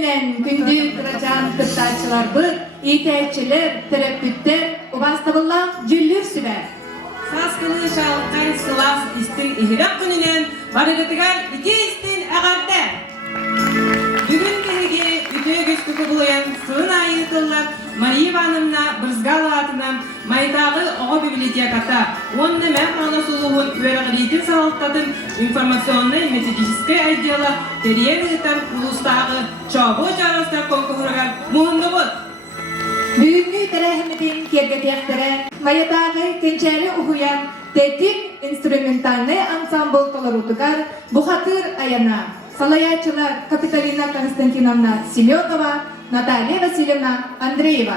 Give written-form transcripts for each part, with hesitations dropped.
gününen gündüz kıracan kırtaçılar bır, iteççiler, terapütler, ubastabıllar cüllür süber. Saskını şalkay sılas istin ihrak gününen barıgıtıgar iki istin ağarda. Bugün kerege ütüye göçtükü bulayan sığın ayıtıllar Мария Ивановна Брызгала атынан майтағы оға библиотеката, онны мәм анасулуғын үйәріғілейтін салықтатын информационный-методический отдела терьерігітен ұлыстағы Чобуо чооруостар конкурсыға мұхынды бұд. Бүгінгі тәрәхіметін кергетектері майятағы кенчәрі ұхуян тетим инструментальный ансамбл колорутығар бұхатыр аяна. Салаячылар Капиталина Константиновна Семенова, Наталья Васильевна Андреева.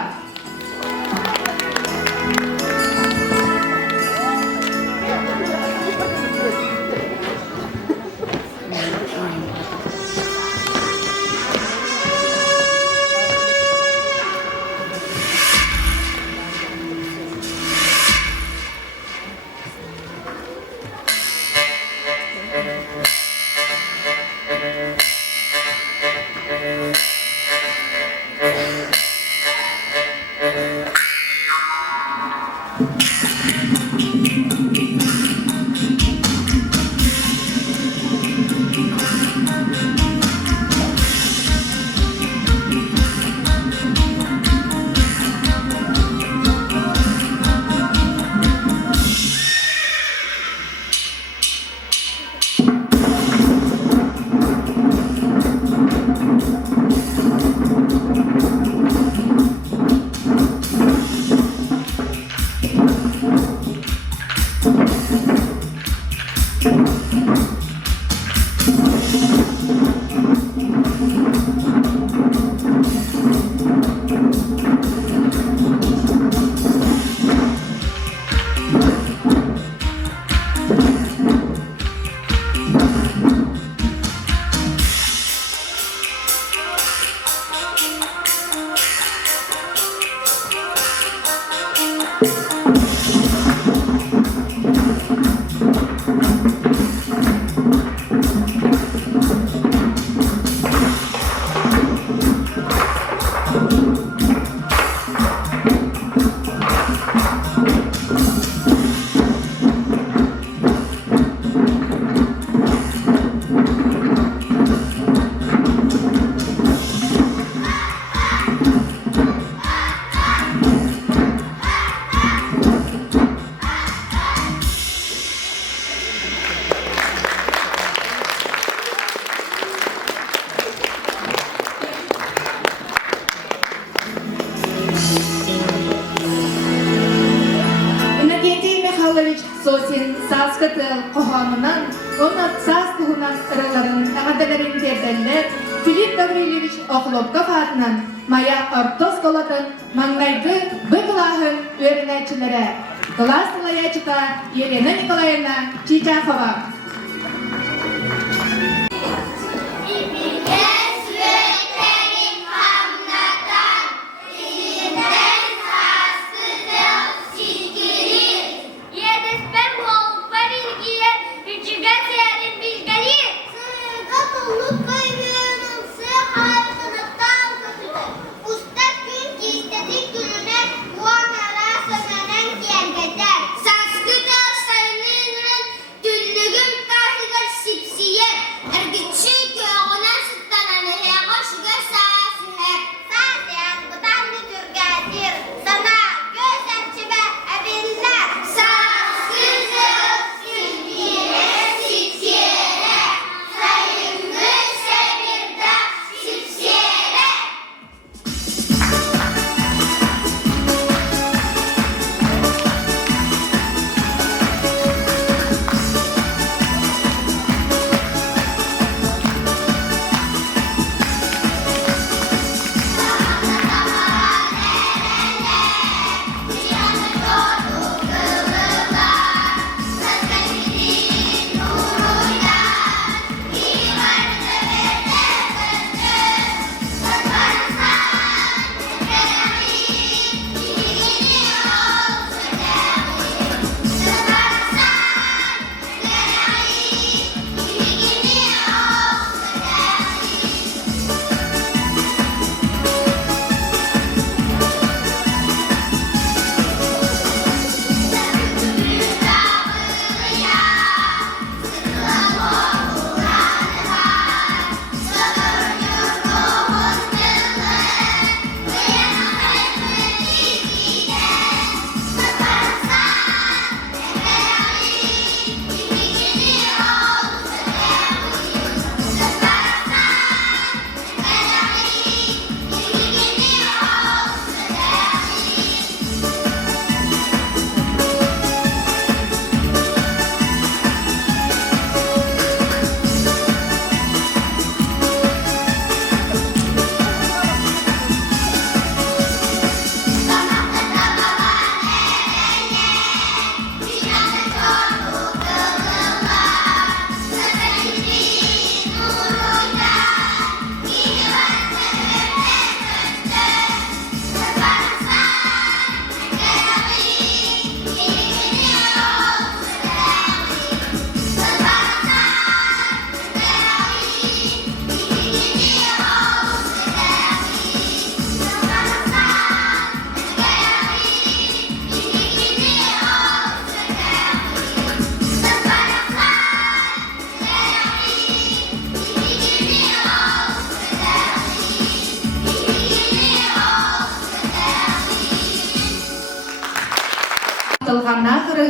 Sosin Saskatıl Kohanı'ndan, onun saz kuhunan ıraların ağadelerin terdenler, Filip Gavrilevich Oklopkov adından Maya Ortos Kolatın Manglaydı Bıklahın öğrençilere. Klas Layachita Yelena Nikolayevna Chichakova. Sanskrit sarının tüllügün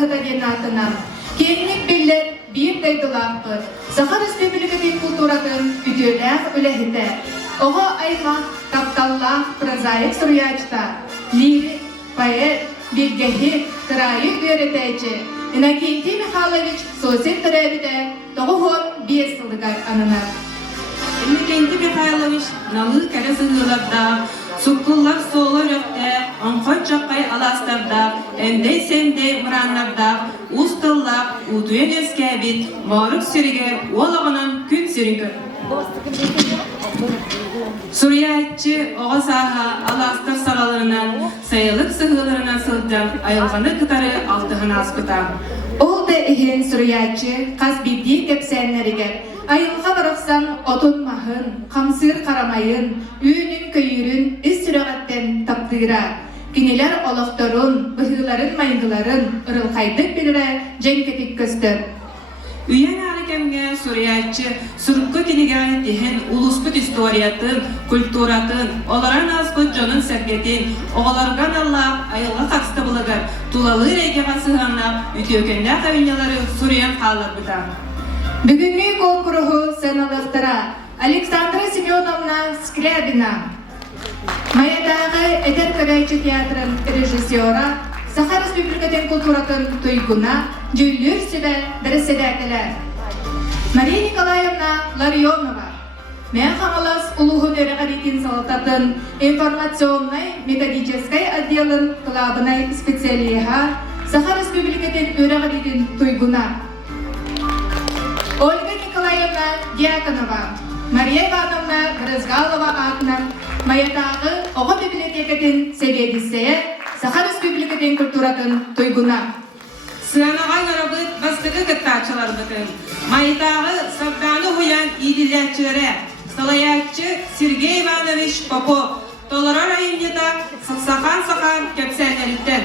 kıhıda genatına. Kenlik biller bir deydulakı. Saha Respublikatin kulturatın üdüler ülehide. Oğa aymak kaptallah prozaik suryaçta. Lirik, poet, bilgehi, kırayı öğreteci. Inakenti Mikhailovich sosyal terapide doğuhun bir yıllıgar anınar. Megино-Интеллект Mikhailovich nalı kere sığılarda, sukkullar soğlar öpte, onkoç çakay alastarda, endey sendey mıranlarda, ustallak, uduyan eskabit, moruk sürüge, olağanan gün sürüge. Suriyatçı oğa saha alastar sağalarından, sayılık sıhılarından sıldan, ayılganı kıtarı altıhına askıtan. Ol da ehin suriyatçı, kas bildiği tepsenleriger. Ayılga bıraksan otunmahın, kamsır karamayın, üyünün köyürün üst süregatten taptıra. Kiniler oluktorun, bıhıların mayıgıların, ırılkaydık bilire, cenketik köstür. Üyen harekemge suriyatçı, surukku kinigay dihen ulusput istoriyatın, kulturatın, olaran azgıt jonun sergetin, oğalargan Allah ayılga kaksta bulagar, tulalı rege basıhanla, ütüyökenler kavinyaları Suriyan kalır bıdan. Bugünkü konkuruhu sanalıqtıra Aleksandra Semyonovna Skryabina. Mayadağı Eder Karayçı Tiyatrın rejissiyora, Saha Respublikatin kulturatın tuyguna, Cüllür sübe dırısedätiler. Maria Nikolayevna Larionova. Men hamalas uluğun öregaritin salatatın informasyonnay metodicheskay отделын klabınay spesialiyeha, Saha Respublikatin öregaritin tuyguna. Ольга Николаевна Дьяконова, Мария Ивановна Грызгалова атынан Маятағы Оға библиотекатын себедісeye Saha Respublikatin kulturatın tuyguna. Sığanağay arabıt bastığı kıttaçılar bakın. Mayitağı Sozdano huyan idiliyatçıları, Salayatçı Sergey Ivanovich Popov, Tolara rayınlıda sakan kepsenleritten.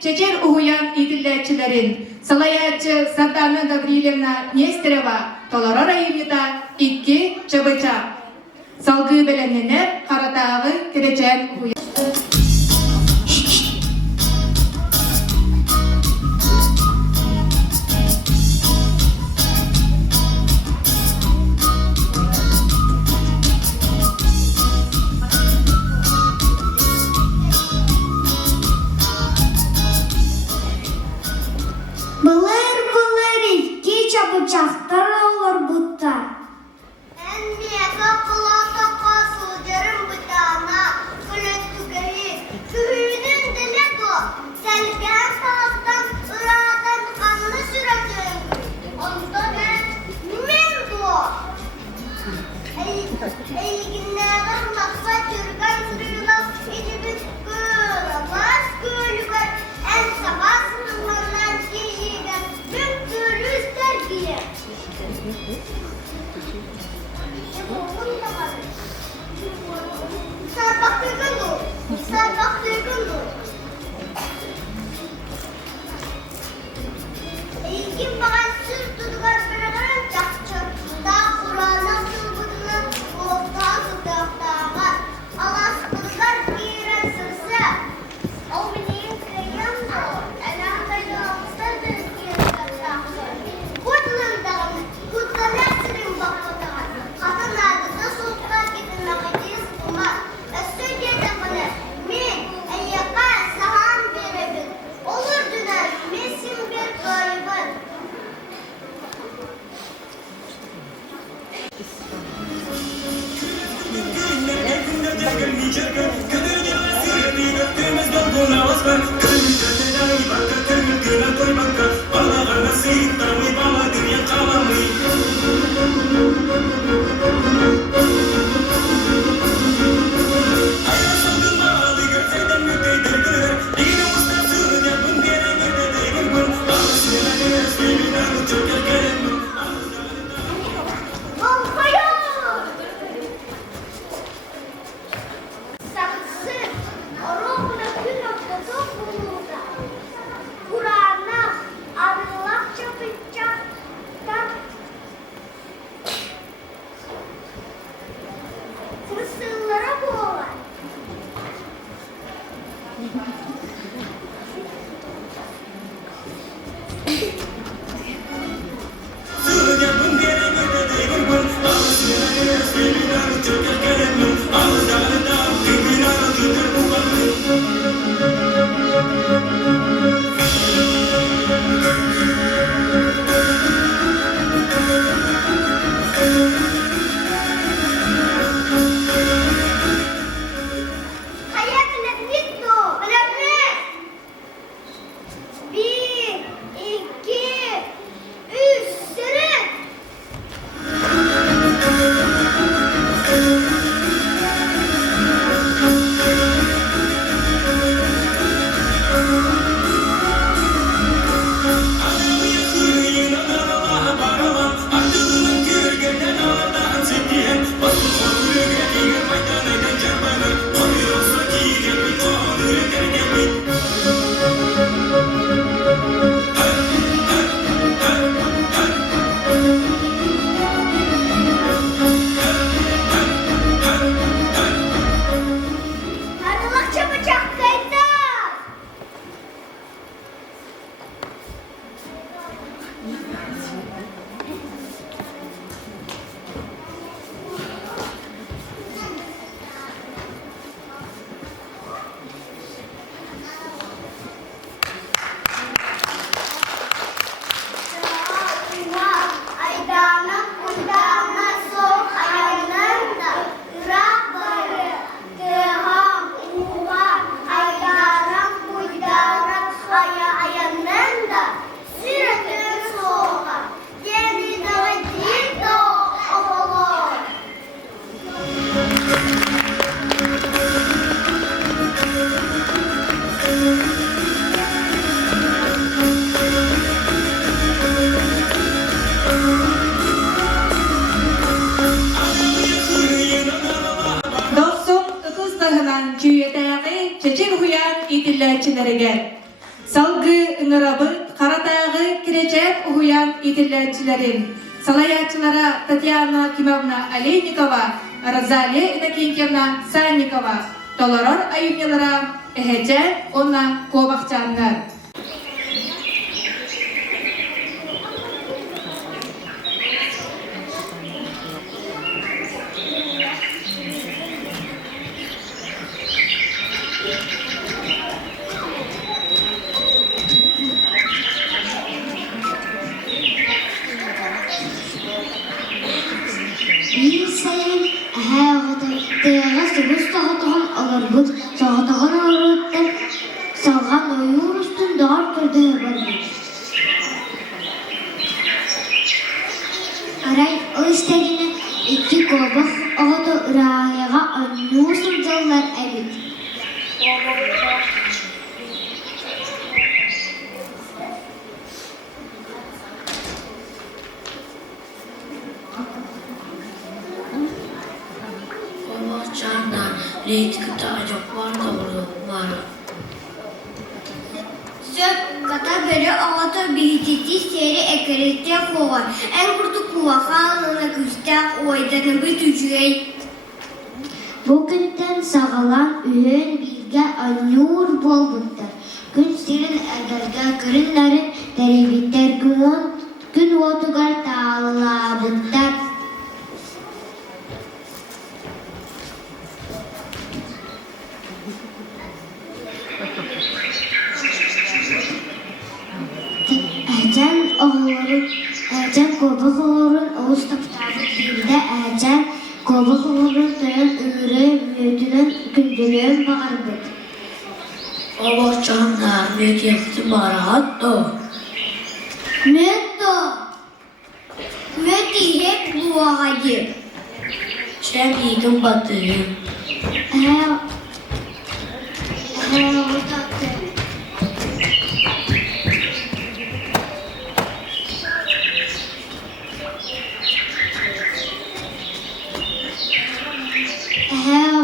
Çeçer uhuyan idillerçilerin Salayatçı Создано Гаврилевна Нестерова Толора районында 2 Чобуо. Salgı belenler karatağı kireçen uhuyan. Çabucaklar olur butta. En miyaka kulağına kasu yarım bıdağına kulet tügeyi. Kühünün dile do. Selgen sağdan ıradan kanlı sürecek. Onda ben do. Ey günler maksat yürgen sürüyor. İcibit kıramaz gölüver. En sabah sınırlarından giyigen. Büktürüz terbiye. Sen baktırdın mı? Kim bana sır tutuklar bırakırım çakçı. Daha Kur'an'a sılbıdığını oluktan tutaktağı. Allah sıkıntılar giren sırsı. O benim kıyım da. Elhamdülillah olmuşlardır giren tutaktağı. Kutlandan, kutlanır sırın bakmadan. Kadınlarda da soğuklar gidin nakitiyiz kuma. Söyle de bana, min, eyyaka sahan verebil. Olur düner, mesin bir gaybın. Hayatına bir üyetägi çeçil huyan itilläçileriger. Salgı ıngırabıt karatağığı kirecek huyan itilläçilerin. Salayaçılara Tatyana Kimovna Aleynikova, Razaliya Inakinkevna Sannikova, Doloror ayımyalara ehece ona kovakcanlar. Aray o istediğine iki kobak ağda ırayağa anlıyorsun canlar evet. Kobak canlar leytik tacak var da var. Söp kata beri ağda bihditi seri ekerette kovar. En kurdu kuvakalına küstek oydanı bütücüğey. Bu günden sağalan üyün bilge anur bol bıttır. Gün serin ederge kırınların teribitler gün otugar tağla bıttır. Ercan kobak oğurun oğuz taptabı dilde ercan kobak oğurun dönem ümürü müydünün gündülüğün bağırdık. Kobak canlar mekefti barahatto. Müddo! Müddi hep bu ağacı. Sen iyidim batıyım. O tatlı.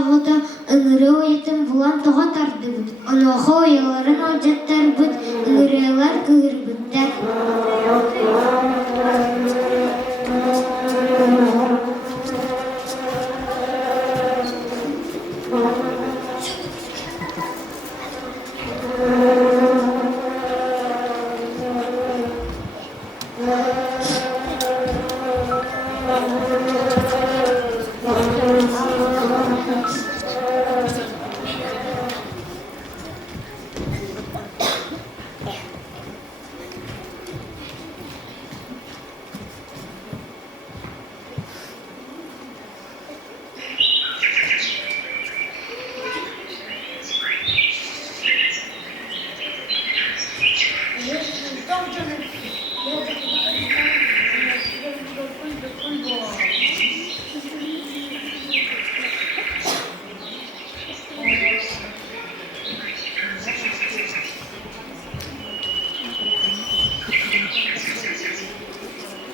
O da ıngırı oyetim bulan toğa tardı bud. Onu oku oyaların ocaktar bud. Ingırılar kıgır budlar.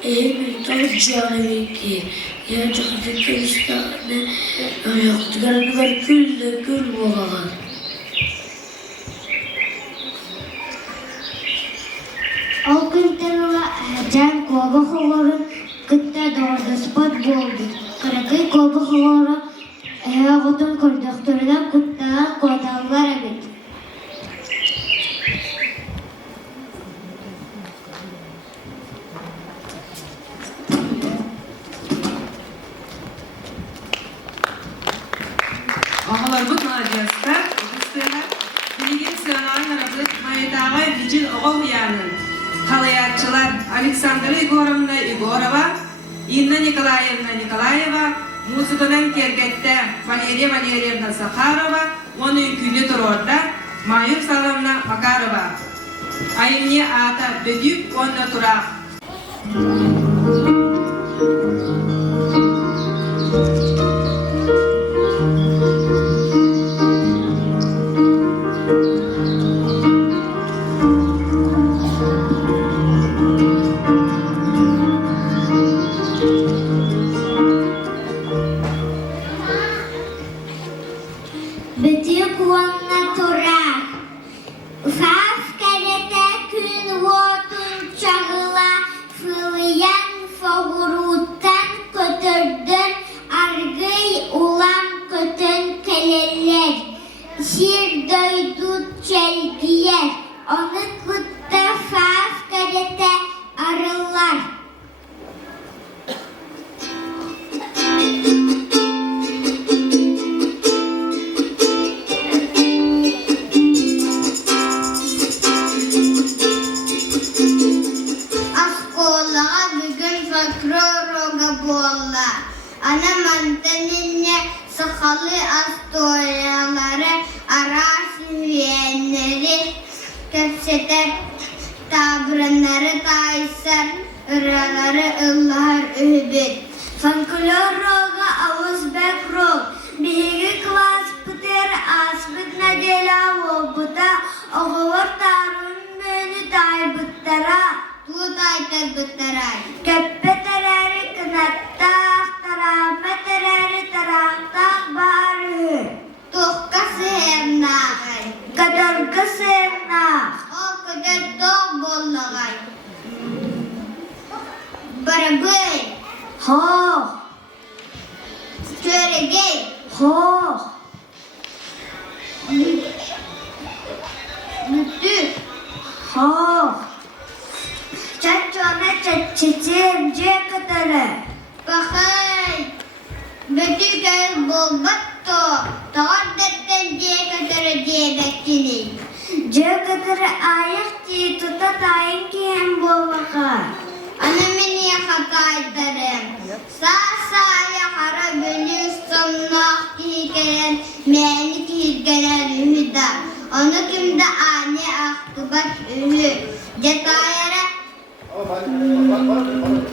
Bir tavciyaki ya çıktı kırıştağını yoktu garı külle kül boğalar. O günden ola ercan kobak oğurun kıtta doğru spot boldu. Kırakı kobak oğurun ağıtın kordoktoruna kıtta kodallar evet. Ağlarбыт молодецтер, үстелер, билген сыранай харабыт майытағы бижил оғыл хуянын. Халаятчылар Александра Егоровна Егорова, Инна Николаевна Николаева, музыканан кергетте Валерия Валерьевна Сахарова, оның күні тұрорда Майып Саламна Макарова. Айымне ата бөдүк онна тұрақ. Betiye kuanna turak. Faf kerete kün votun çağıla fılıyan foğuruttan kötürdün argıy ulan kötün keleller. Şir doydut çelgiyer, onu kutta faf kerete arılar. Askolağa bugün fakroroga bolla. Ana manteninne sıkalı astoriyaları araşiviyenleri köpseter tabranları taysar ıraları ıllar ühbet. Fankloroga avuz bekrog. Bihigi klas pıtır asbıt nedela vobuta oğuvur tarun beni taybıttara. Tuğdaytar bıttaray. Köppe tereri kınattağ tarahma tereri tarahtağ barı. Tuhka sehernağay. Kadırgı sevnağ. O kadar toğ bollagay. Barabıy. Hoh. Çöregey. Hoh. Mütü. Hoh. Çaçona çaçıcım cekatara. Bakay. Mütü gel bolbatto. Tağırdetten cekatara cebektini. Cekatara ayak diye tutatayın ki hem babaka. Anamini yakataydarım. Sağ yakara bölü sonnak hikayen meni hikayen ühüda. Onu kimde anne aktıbat ühü. Cetayara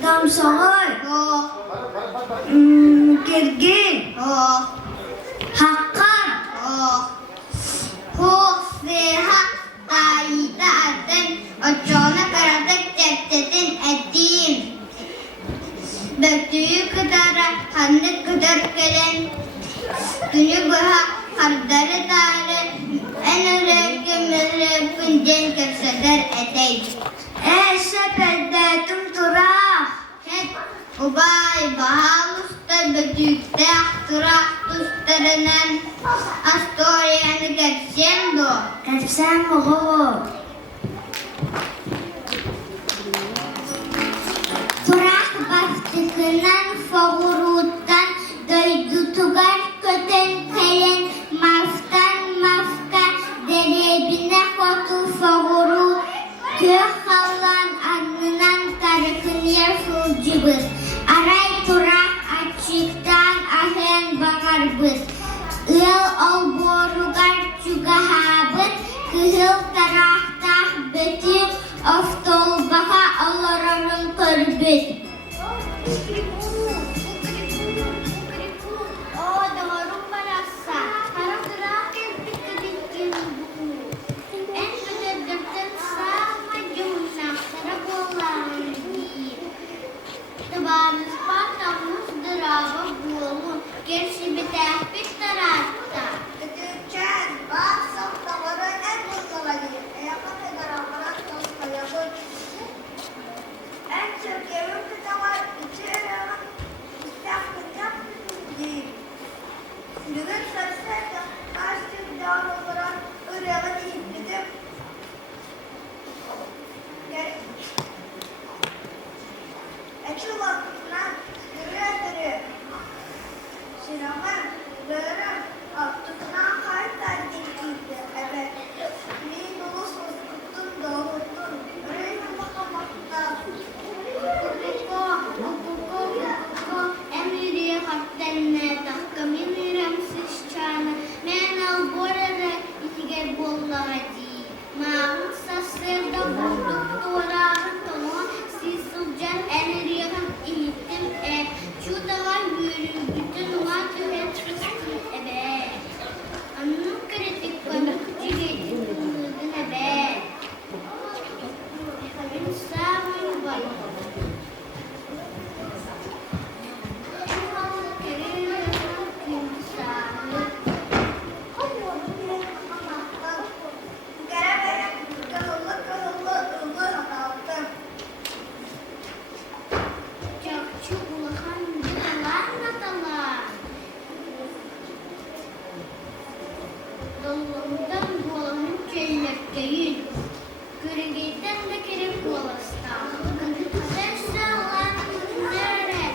Tam soğur. oh Girgin. oh Hakkar. oh. Huk seha tayita atın. Oçona karadık ceptetin ettiğim. Döktüğü kadara kanlık kadar gelen. Günü baha kardarı tarı. En ürkümüzü güncen köpseder etey. Sepette tüm turak. Hep ubay bahal usta döktükte aktırak tustlarının. Astoriyanı geçsem do. Efsem oğul. Turak bastıkından foğuruttan döydü tugar köten kelen mafka derebine kotu foğuru kök hallan anından tarıkın yer fulcubuz. Aray turak açıktan ahen bağarbız. Ил ol borugar çuga habıt kıhıl tarahtah beti oftol baha alararın körbüt. Oh, doğru balasa. köyün. Kürüngeyden de kerep bolasta. Sen sağlan nere?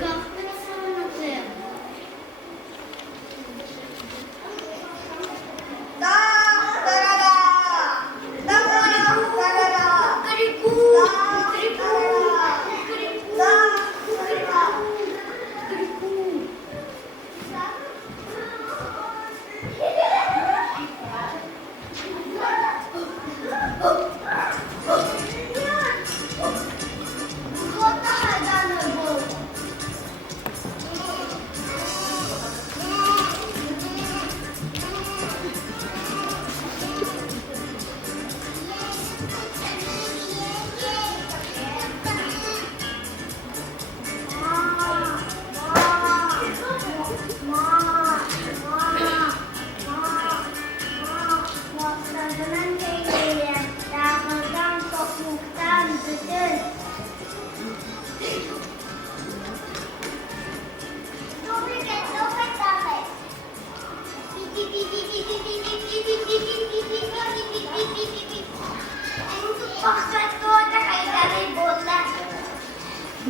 Gaftın sanatı.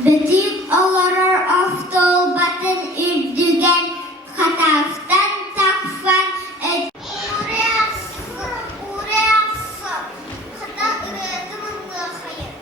Betik olarar aftol batın ürdügen kataftan takfan et. Uğrayaksı. Kata üretiminden hayır.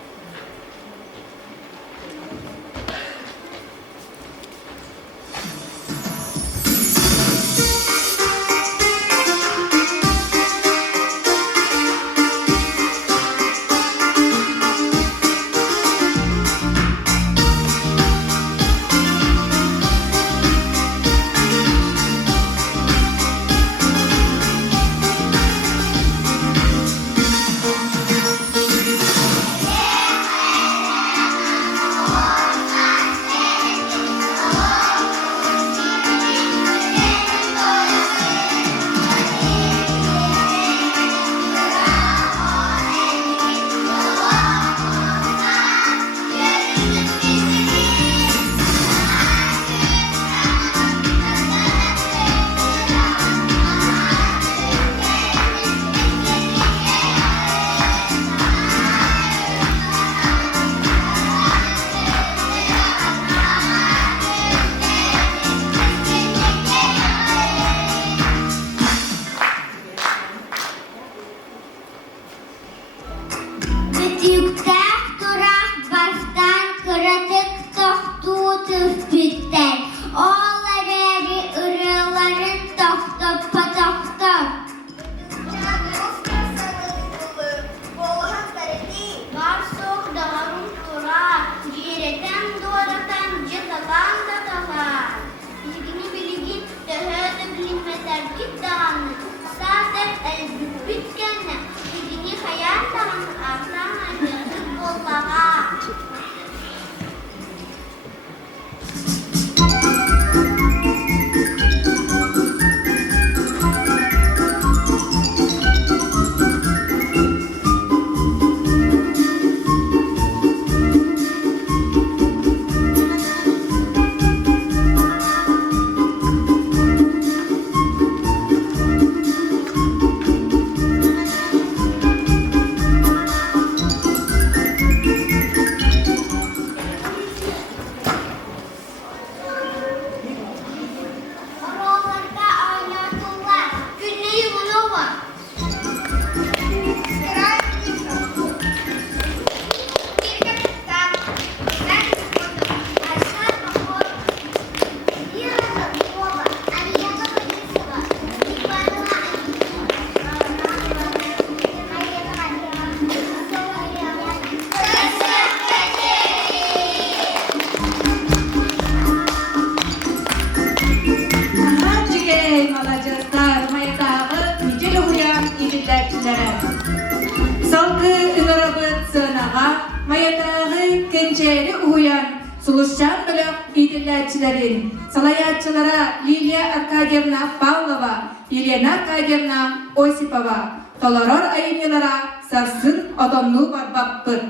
Kençeri uyan, suluşan bölük itillerçilerin, salayatçılara Liliya Arkadiyevna Pavlova, Yelena Arkadiyevna Osipova, Toloror ayınyalara sarsın odonlu barbappır.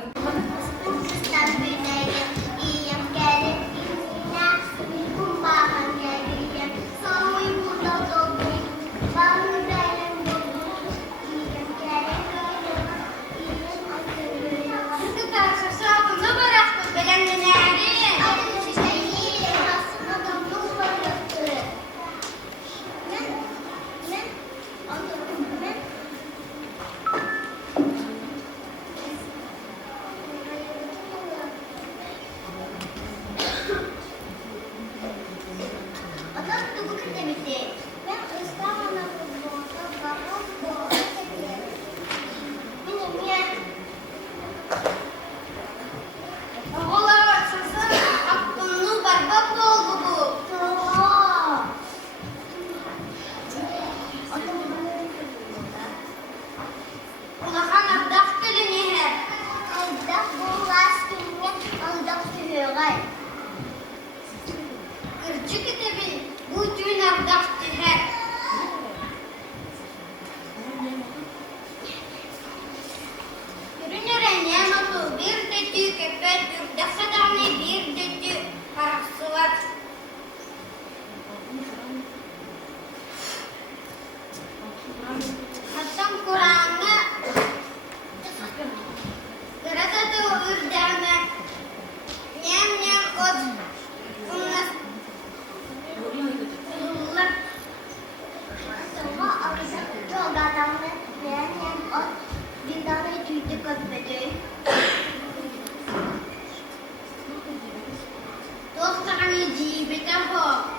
Hatam Kur'an'ı Gıratatu ürdeme Nyam ot Unas Zullar Sama avisa Jogadamne Nyam ot Dindane tüyde katmede Dostlarını cibete ho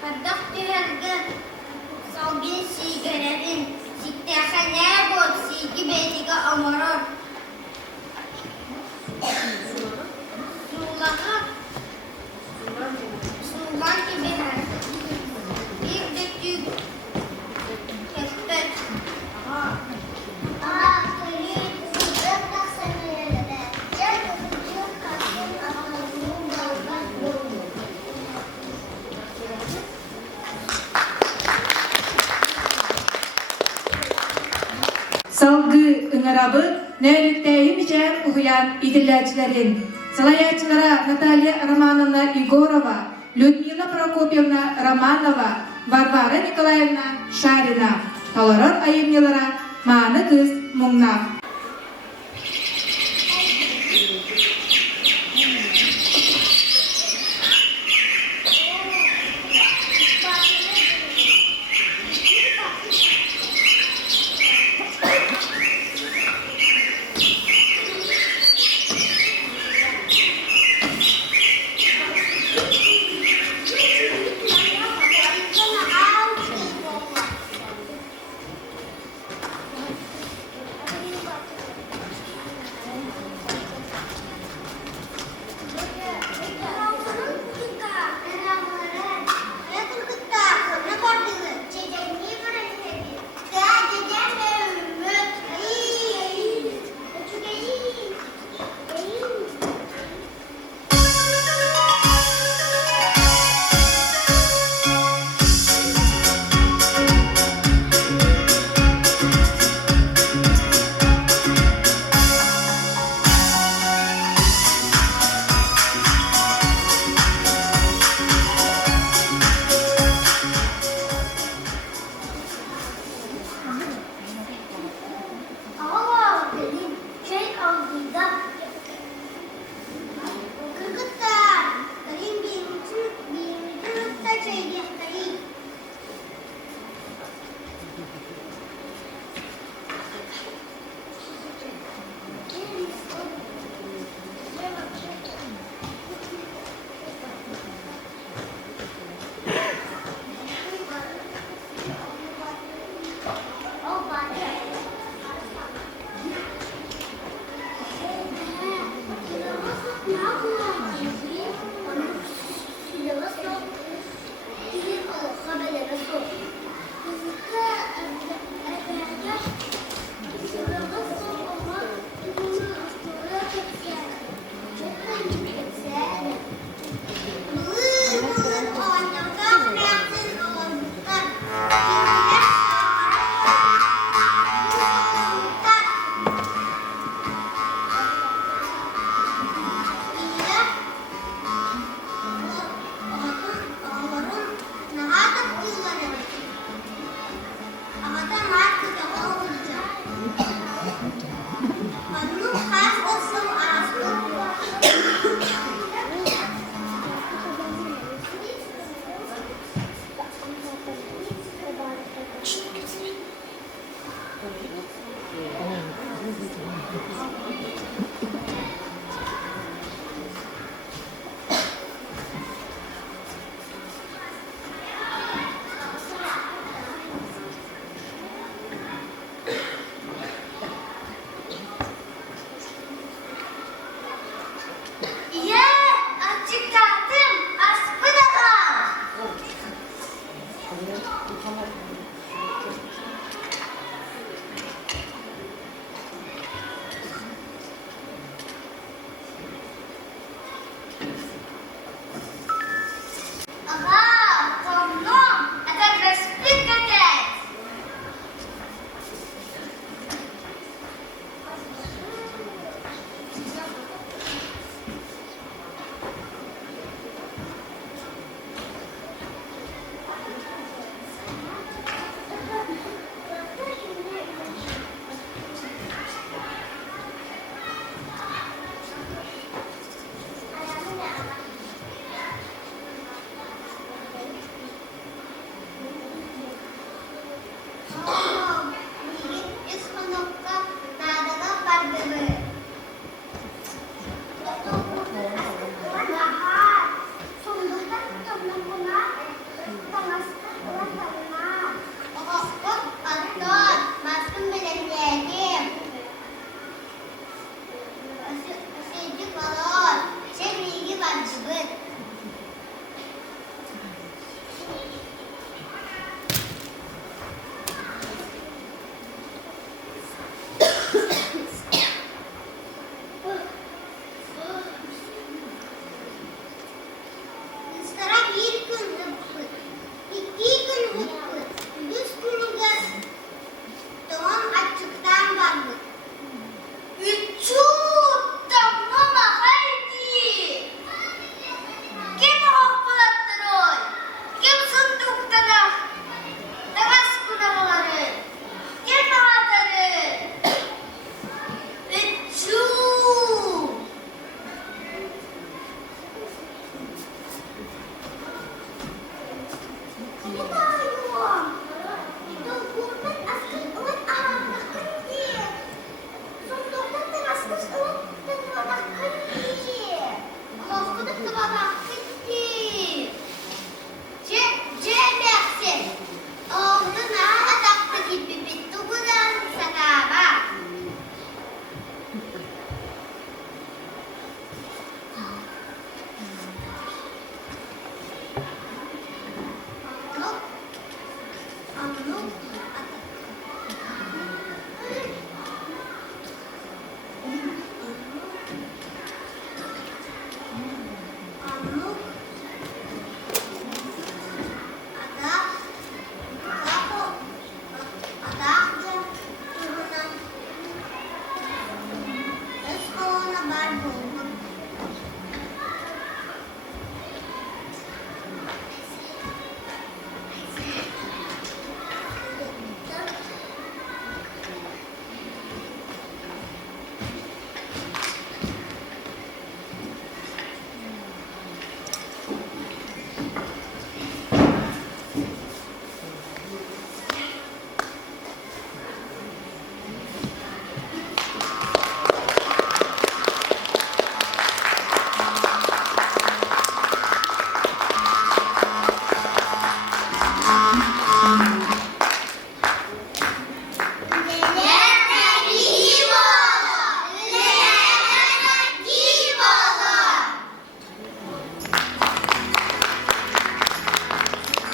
Kadak tüherge Sogin sigaretin Sikteha nebot Sigi betiga amoror Sulaha Sulan kibiher Bir de tüy Kestet Salgı ıngırabı nöretteyim içer uhuyan idillercilerin. Salayatçılara Natalya Romanovna Igorova, Людмила Прокопьевна Романова, Varvara Nikolayevna Sharina. Talaror ayımyalara manı kız mungna.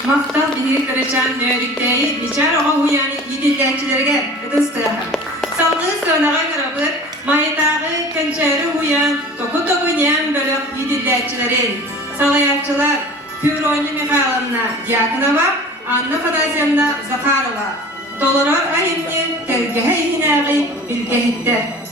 Maqtal bihi kırıçan nörükteyi biçar oğa huyani idilletçilerine gıdıstığı. Sallığı sönağa kırabır, mayıtağı kençeri huyan, toku nyen bölük idilletçilerin. Salayakçılar, pür oyunu mikalına yakına bak, anna fadasyamına zakarıla. Dolarar ahimni, tergehe ihinağı bilgehitte.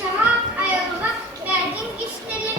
Çamak ayağına verdin işleri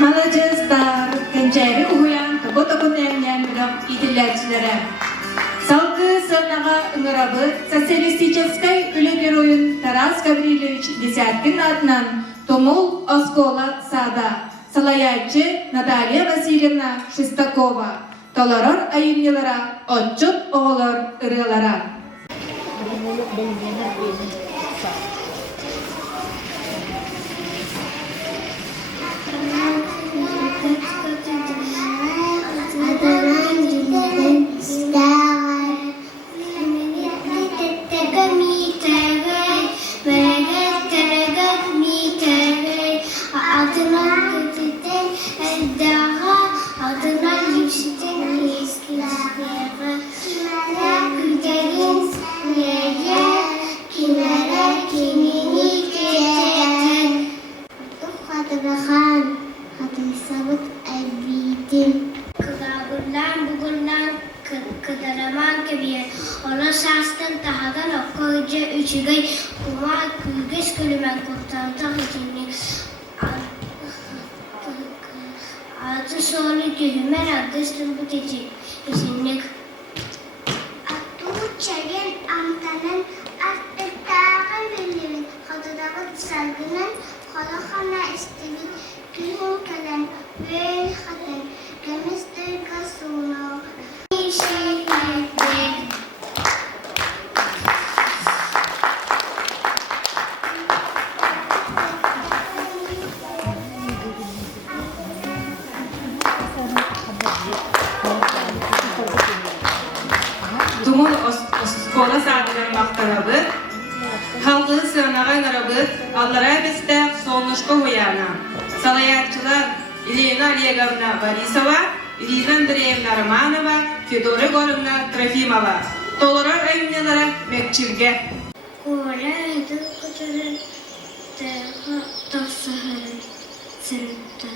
Malajastar, kençeri uyan, togo nemlen bilok itillerçilere. Salkı sırnağa ıngırabı Sosyalistiçeskay Üleder Oyun Taras Gavrilович Десяткин adından Tomul Oskola Sada, Salayayçı Natalya Vasilyevna Шестакова, Toloror ayınyalara, otçut oğulor ırılara. خلقنا استوي كله كلام والخطر كمستر كسونا شيء like Tumun oskola saatler maktarabı, halkı sığınağın arabı, allara beste sonuşka huyana. Salayatçılar Elena Alegovna Borisova, Irina Andreevna Romanova, Fedora Gorovna Trofimova. Tolara rayonyalara mekçilge. Kola edir kıtırı daha tasarı sırıttı.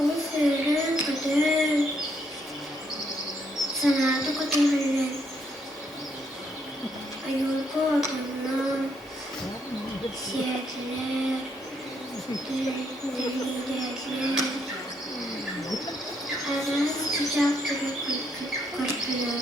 O sırrı kıtırı sanatı kıtırı ayolku otanlar siyetler delilikler ara sıcaktırı kırpıyor.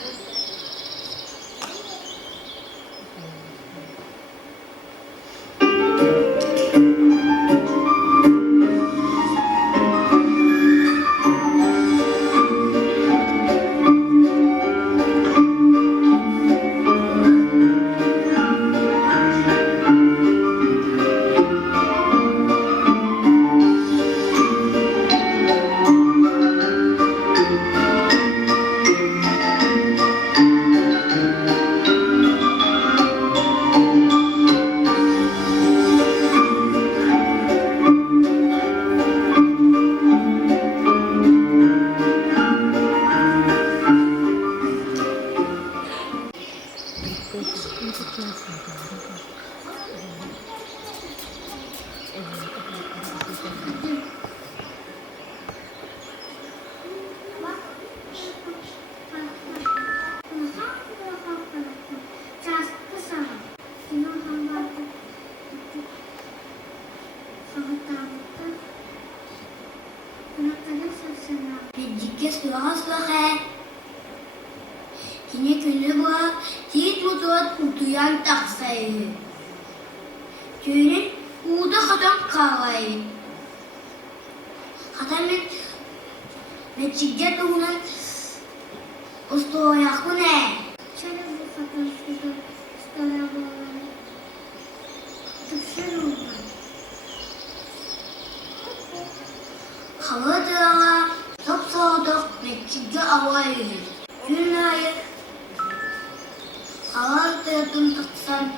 Kini günü bu tit mutuat utuyan taksayı. Köyün uda kadam kavayı. Kadamın meçiget ulan ustoyak ne? Şöyle bu kadar stoya bağlı. Tıpşır ulan. Havada sapsadak meçiget avayı. Günayı Ağırtıyordum tutsan.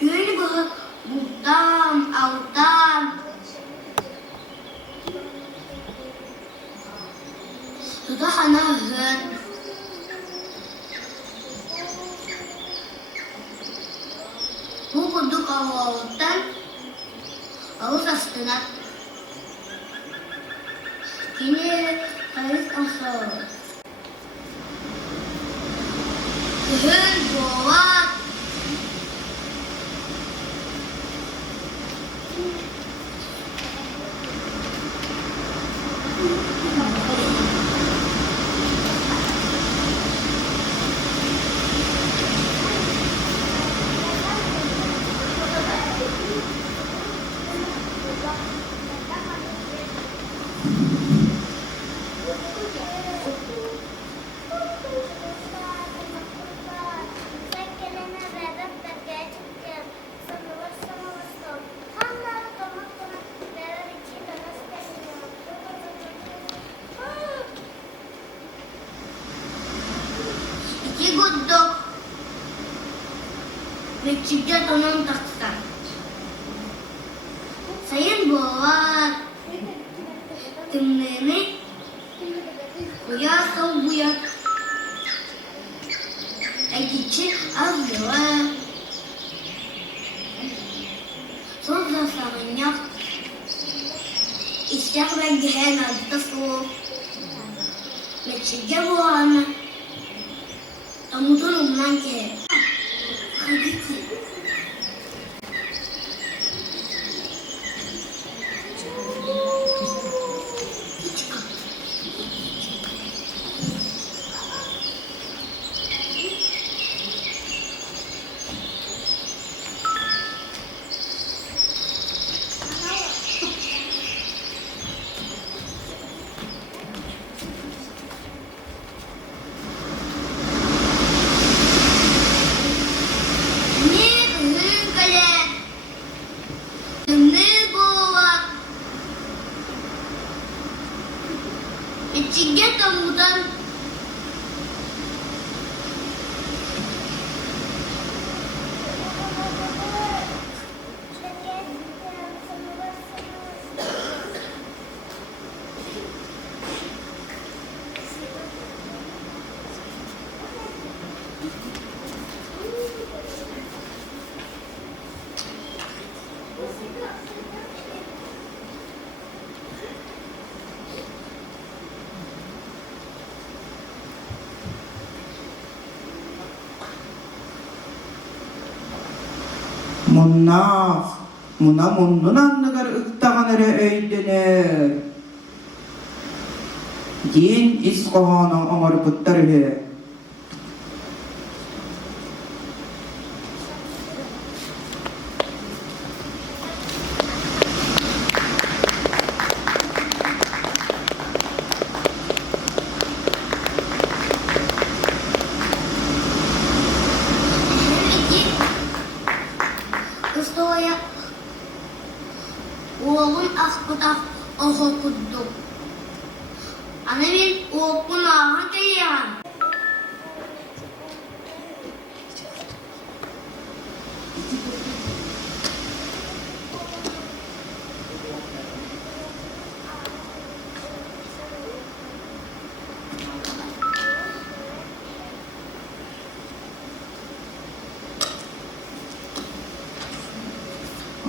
Yürü bu buradan, avdan. Dudağına hın. Bu kuduk avağıdan ağız astına. Yine kayıt asıl. Hın boğaz. Meçiget onun taksan. Sayın boğaz. Tümlemi uya sol buyak. Ekici az yava. Son zamanyak. İşte ben gehen altta su. Meçiget boğana. Amudun umman ki. Ciget amudan Muna mundun anlıgar ıktağanırı öydünür. Din iskoğanın onar pıttırı. oğlum akbudak oku kuddu. Ana ben okun ağa geliyorum.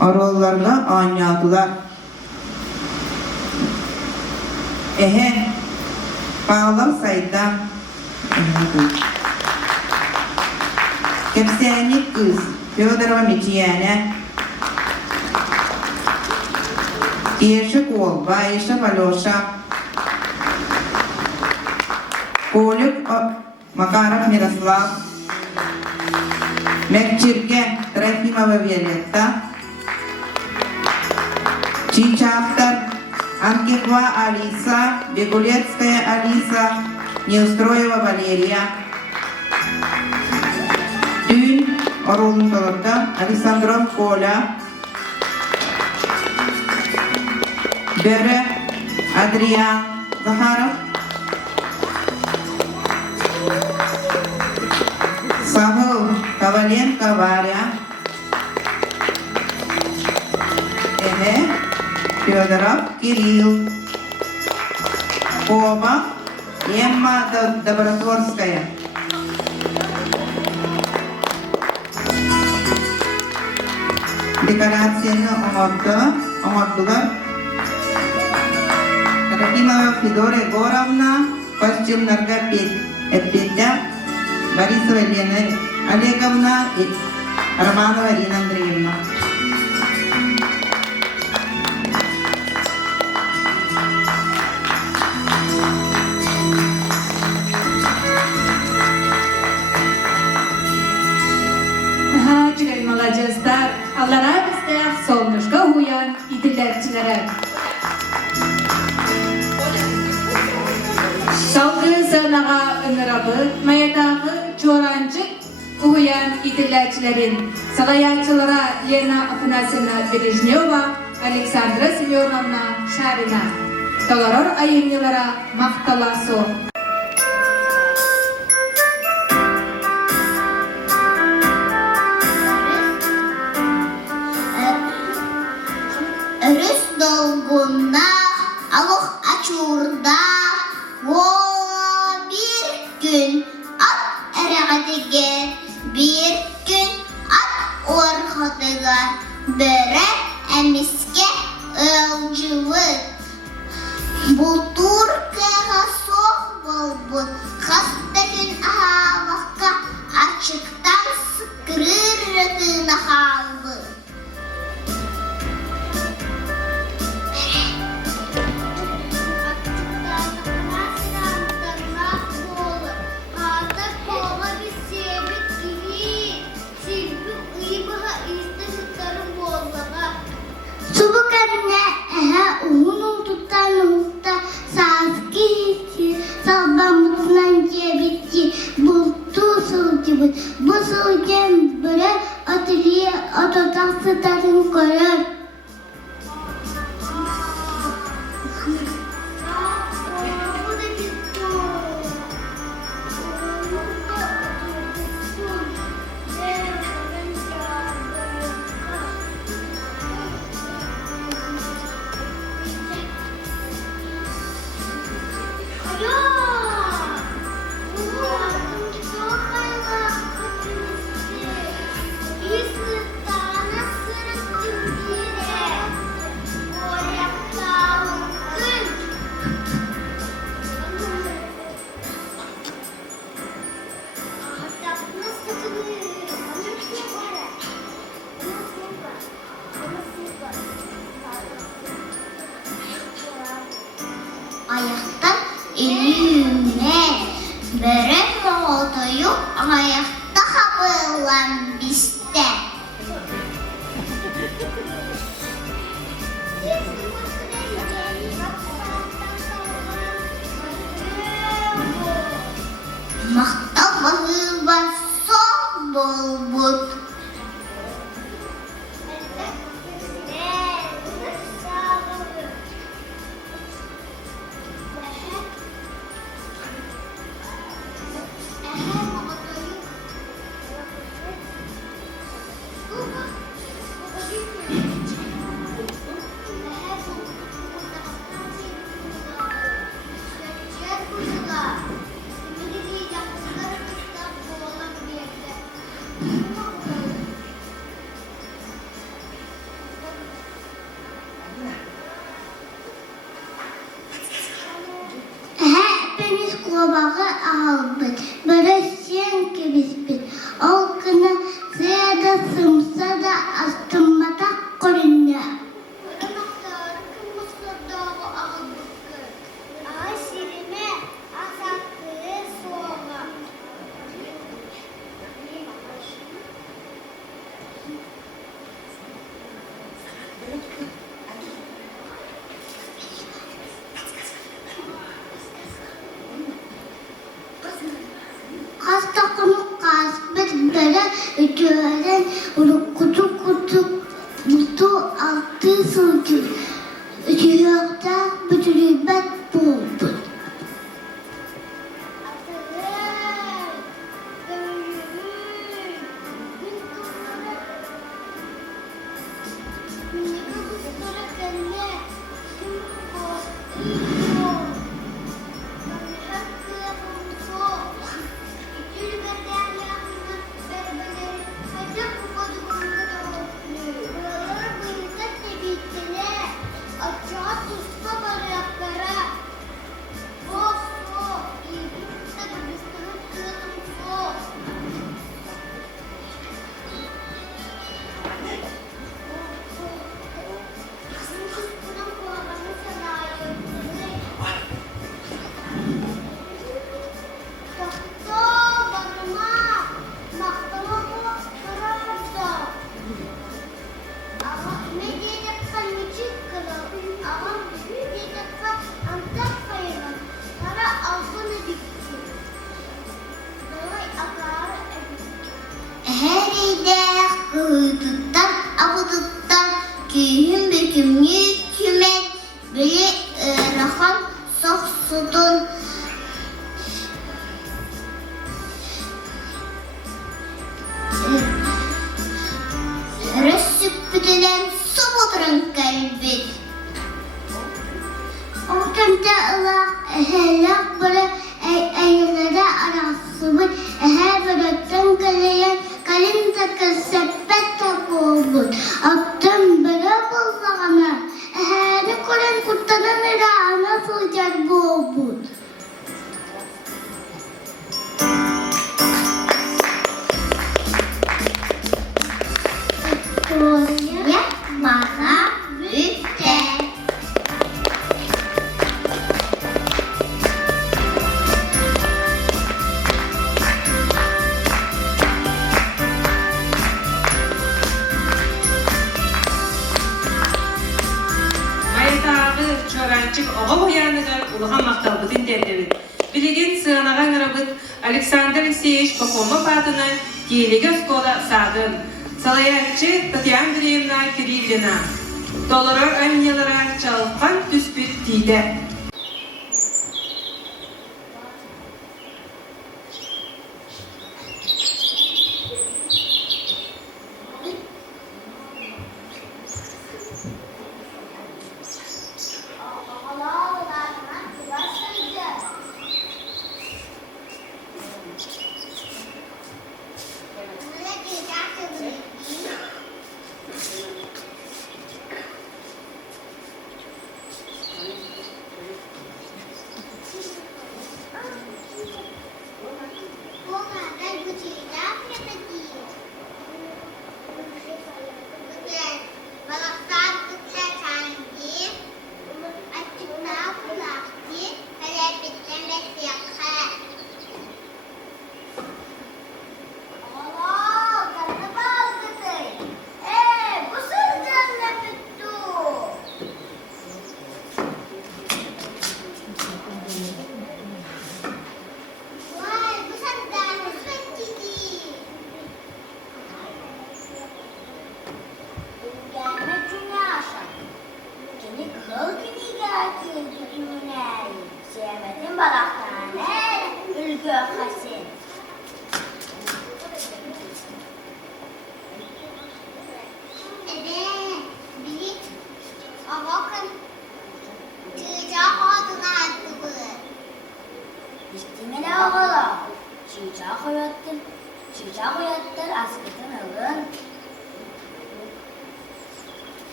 Aralarına oynadılar. Bağlarsaydı Kepsenlik kız Fyodorova Michiyane Kiyeshik ol, Bayesha Valosha Kolik Makarov Miroslav Mekchirke Trefimova Violetta Чичавтар, Анкиква Алиса, Бегулецкая Алиса, Неустроева Валерия. Дün Оролун Толокта, Александров Коля, Бере Адриан Захаров, Сахыл Коваленко Варя, Федоров Кирилл, Коба, Емма Добротворская. Декорацияны оңоттулар. Трофимова Федора Егоровна костюмнарга эппетте, Борисова Елена Олеговна и Романова Ирина Андреевна. Молодеждар, Аллара бізде солнышқа уян итілерчілері. Салғы сынаға ыңырабы, маятағы чоранчык уян итілерчілерін. Салаячылара Лена Афанасьевна Бережнева, Александра Семеновна Шарина. Толорор айыннылара мақталасо. Dolgunda, avuk açurda, bir gün at ereğatıge, bir gün at orhatıga, böre emiske ölcüvü. Bultur kığa soğ bulbul, hasta gün ağavakka otodan sıtarın koyar. Ayaktan elime verem otoyu ayakta kapılan bizde. Makta bağı var son bulbut. Hepimiz kubağı aldık. Böyle şen gibiyiz. O kına zeyda sımsa da astırmada korunca. Hasta konu kasbetleri ötüren kutu kutu altı sucu. Ötüyokta bütünübet buldu. Köyün bükümlü kümen böyle rahat sof sudun rössüp bütülen su bulurun kalbi. O temde ılak helak böyle eylere arası var. Her bıraktım kaleyen kalim takı sepet takı oldu. Attım böyle bulduğuna. Her kuren kurtadan rana sıcak bu oldu. Ya bana büyükte. Çorancık oğa boyanıgar uluğa maktabıdın derdebit. Biligin sığınağın arabıt Aleksandr Alексеевич Pokoma patına Kiyeliga skola sağdın. Salayatçı Tatyana Andreevna Kirillina. Dolara anyalara çalkan tüspüt tide.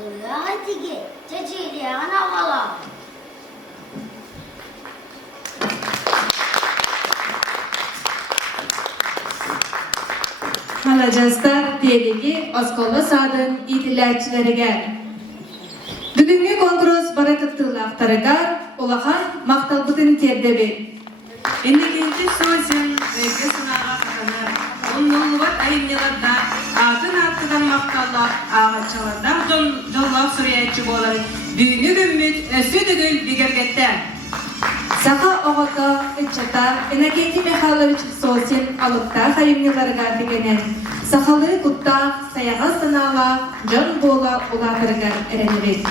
Ылаатиги чечилиаган авала. Halajastar deligi oskola sadın itilaçlarıgar. Бүгүнкү конкурс баракыттуулактарыгар улахан макталбытын тердеби. Эндигенчи сөзүн эге сынага катанар. Оннолубат айымняларда атын аттыган макталлар агачаларда жоллап сүрөйчү болар. Дүйнү күмүт өсү дүгүл бигергетте. Саха огото ичата Иннокентий Михайлович Сосин алыкта айымняларыга дегенен сахалы кутта саяга санала жон бола улатырыгар эренебек.